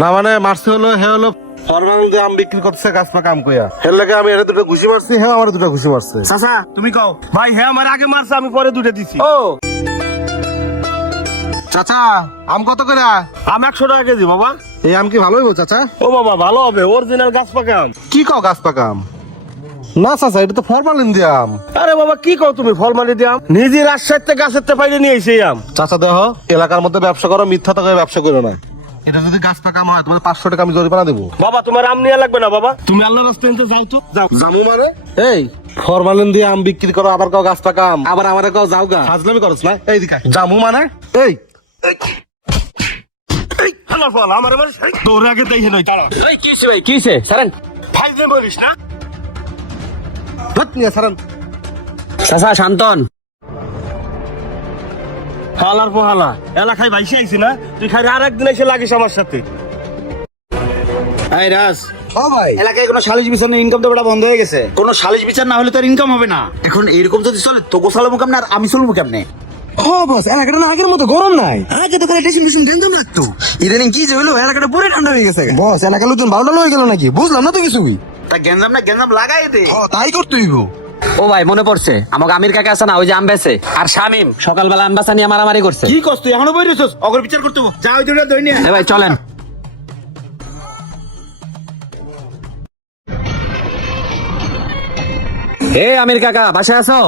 না মানে মারছে হলো হে হলো ফরমাল দিয়ে আম বিক্রি করতেছে গাছ পাকা আম কইয়া এর লাগে আমি এটা দুটো ঘুষি মারছি হে আমার দুটো ঘুষি মারছে। চাচা তুমি কও ভাই হ্যাঁ আমার আগে মারছে আমি পরে দুটো দিছি। ও চাচা আম কত করে? আম 100 টাকা কেজি বাবা। এই আম কি ভালো হইব চাচা? ও বাবা ভালো হবে, অরিজিনাল গাছ পাকা আম। কি কও গাছ পাকা আম? না চাচা এটা তো ফরমালিন দিয়ে আম। আরে বাবা কি কও তুমি ফলমালি দিয়ে আম? নিজে রাজশাহীতে গাছের তে পাইলে নিয়ে এসে আম। চাচা দেহ এলাকার মধ্যে ব্যবসা করো, মিথ্যা টাকায় ব্যবসা করো না। এটা যদি গাছ পাকা আম হয় তোমার 500 টাকা আমি জরিমানা দেবো। বাবা তোমার আম নিয়ে লাগবে না বাবা, তুমি আল্লাহর রাস্তায় যাও তো যাও। জামু মানে এই ফরমালিন দিয়ে আম বিক্রি করো, আবার কও গাছ পাকা আম, আবার আমারে কও যাও গা। ফাজলামি করছ না? এই দিকা জামু মানে এই আমার ফল আমার বাড়ি তোর আগে তাই নই তাড়া। এই কি হইছে ভাই, কি হইছে? সারেন। ফাইজলে বলিস না। ধত নিয়ে সারান। চাচা শান্তন। হালার পোহালা এলাকায় ভাইসে আইছি না, তুই খালি আর একদিন এসে লাগিস আমার সাথে। এই রাজ, ও ভাই এলাকায় কোনো সালিশ বিচার নেই, ইনকাম দেওয়াটা বন্ধ হয়ে গেছে। কোনো সালিশ বিচার না হলে তো ইনকাম হবে না। এখন এরকম যদি চলে তো গোসালামু কেমনে আর আমি চলবো কেমনে? ও বস এলাকাটা না আগের মতো গরম নাই, আগে তো খালি টেনশন টেনশন টেনশন লাগতো। ইদানিং কি যে হলো এলাকাটা পুরো ঠান্ডা হয়ে গেছে। বস এলাকার লোকজন ভালো হয়ে গেল নাকি? বুঝলাম না তো কিছুই। তা গেঞ্জাম না গেঞ্জাম লাগাই দে। তাই করতে হইব। ও ভাই মনে পড়ছে, আমাকে আমির কাকা আছে না, ওই যে আম বেচে, আর শামিম সকালবেলা আম বেচা নিয়ে মারামারি করছে। কি কস তুই এখনো বই রেছস? অগর বিচার করতে হবো। যা ওই দুটো ধরে নিয়ে এ ভাই চলেন। হে আমির কাকা বাসায় আছো?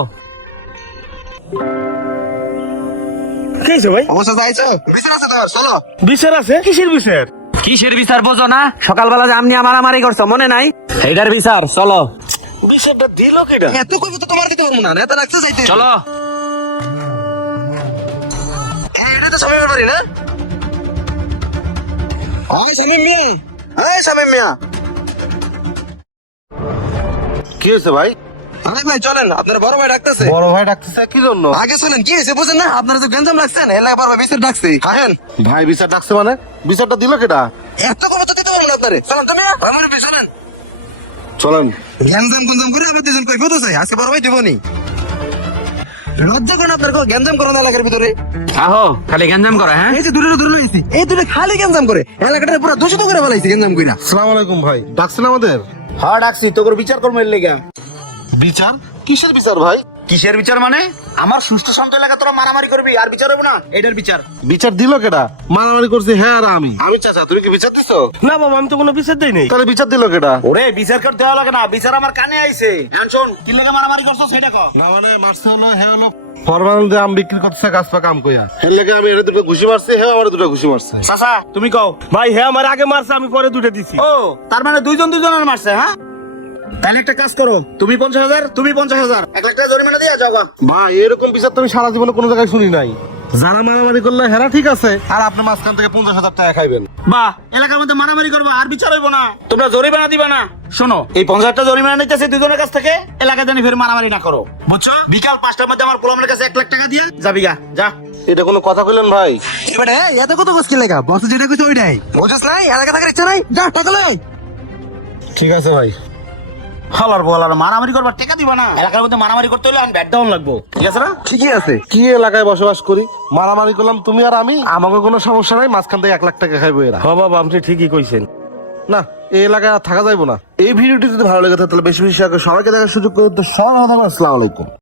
কি হয়েছে ভাই? অবস্থা যাইছো? বিচার আছে তোর, চলো। বিচার আছে? কিসের বিচার? কিসের বিচার বোঝো না? সকালবেলা যে আম নিয়ে মারামারি করছো মনে নাই? এইটার বিচার চলো। বিচারটা দিল কেডা? এত কইবো তো তোমার দিতে পারবো না, নেতা রাখতে চাইতে। চলো। এটা তো সবাই ব্যাপারই না। ওই শামিম মিয়া, এই শামিম মিয়া। কি হয়েছে ভাই? আরে ভাই চলেন, আপনার বড় ভাই ডাকতেছে। বড় ভাই ডাকতেছে কি জন্য? আগে চলেন, কি হয়েছে বুঝেন না? আপনারা যে গঞ্জাম লাগছেন এলাকা বড় ভাই বিচার ডাকছে। হাহেন ভাই বিচার ডাকছে মানে? বিচারটা দিল কেডা? এত কইবো তো দিতে পারবো না আপনারে। চলেন তুমি আমার পিছনে চলেন। চলেন। গ্যাঞ্জাম গুঞ্জাম করে আবার দুজন কই বুঝতে চাই আজকে বড় ভাই দেবনি। লজ্জা কোন আপনার গ্যাঞ্জাম করেন এলাকার ভিতরে? আহো খালি গেঞ্জাম করা। হ্যাঁ এই যে দূরে দূরে লইছি, এই দূরে খালি গ্যাঞ্জাম করে এলাকাটা পুরো দূষিত করে ফেলাইছে গ্যাঞ্জাম কইরা। আসসালামু আলাইকুম ভাই, ডাকছেন আমাদের? হ্যাঁ ডাকছি, তোর বিচার করবো এর লেগা। বিচার? কিসের বিচার ভাই? কিসের বিচার মানে? আমার সুষ্ঠু শান্ত এলাকা তোরা মারামারি করবি আর বিচার হবে না, এটার বিচার। বিচার দিল কেডা? মারামারি করছি হ্যাঁ আর আমি চাচা তুমি কি বিচার দিছো? না বাবা আমি তো কোনো বিচার দেই নাই। তাহলে বিচার দিল কেডা? ওরে বিচার করতে দেওয়া লাগে না, বিচার আমার কানে আইছে। হ্যাঁ শোন, কি লেগে মারামারি করছো সেটা কও। না মানে মারছে হলো হে হলো ফরমালিন দিয়ে আম বিক্রি করতেছে গাছ পাকা আম কইয়া এর লাগে আমি এটা দুটো ঘুষি মারছি, হে আমার দুটো ঘুষি মারছে। চাচা তুমি কও। ভাই হ্যাঁ আমার আগে মারছে আমি পরে দুটো দিছি। ও তার মানে দুইজন দুইজনের মারছে? হ্যাঁ তাহলে একটা কাজ করো, তুমি 50,000 তুমি 50,000, 1 লাখ টাকা জরিমানা দিয়ে যাও গা। ভাই এরকম বিচার তো আমি সারা জীবনে কোনো জায়গায় শুনি নাই। যারা মারামারি করলে হেরা ঠিক আছে, আর আপনি মাঝখান থেকে 50,000 টাকা খাইবেন। বাহ, এলাকার মধ্যে মারামারি করবা আর বিচার হইব না, তোমরা জরিমানা দিবা না। শোনো এই 50,000 টাকা জরিমানা নিতেছে দুজনের কাছ থেকে, এলাকা জানি ফের মারামারি না করো, বুঝছো? বিকাল 5টার মধ্যে আমার পোলামের কাছে 1 লাখ টাকা দিয়ে যাবি গা, যা। এটা কোনো কথা কইলেন ভাই? এবারে এত কত কষ্ট লেগা বস যেটা কইছে ওইটাই বুঝছস নাই? এলাকা থাকার ইচ্ছা নাই, যা টাকা লই। ঠিক আছে ভাই। হালার বলার মারামারি করবার টাকা দিবা না, এলাকার মধ্যে মারামারি করতে হলে আমি ব্যাট ডাউন লাগবো, ঠিক আছে না? ঠিকই আছে। কি এলাকায় বসবাস করি, মারামারি করলাম তুমি আর আমি, আমাকে কোনো সমস্যা নাই, মাঝখান থেকে 1 লাখ টাকা খাইবো এরা। হ্যাঁ বাবা আপনি ঠিকই কইছেন। না এই এলাকায় আর থাকা যাইবো না। এই ভিডিওটি যদি ভালো লেগে থাকে তাহলে বেশি বেশি সবাইকে দেখার সুযোগ করে দিতে। আসসালামু আলাইকুম।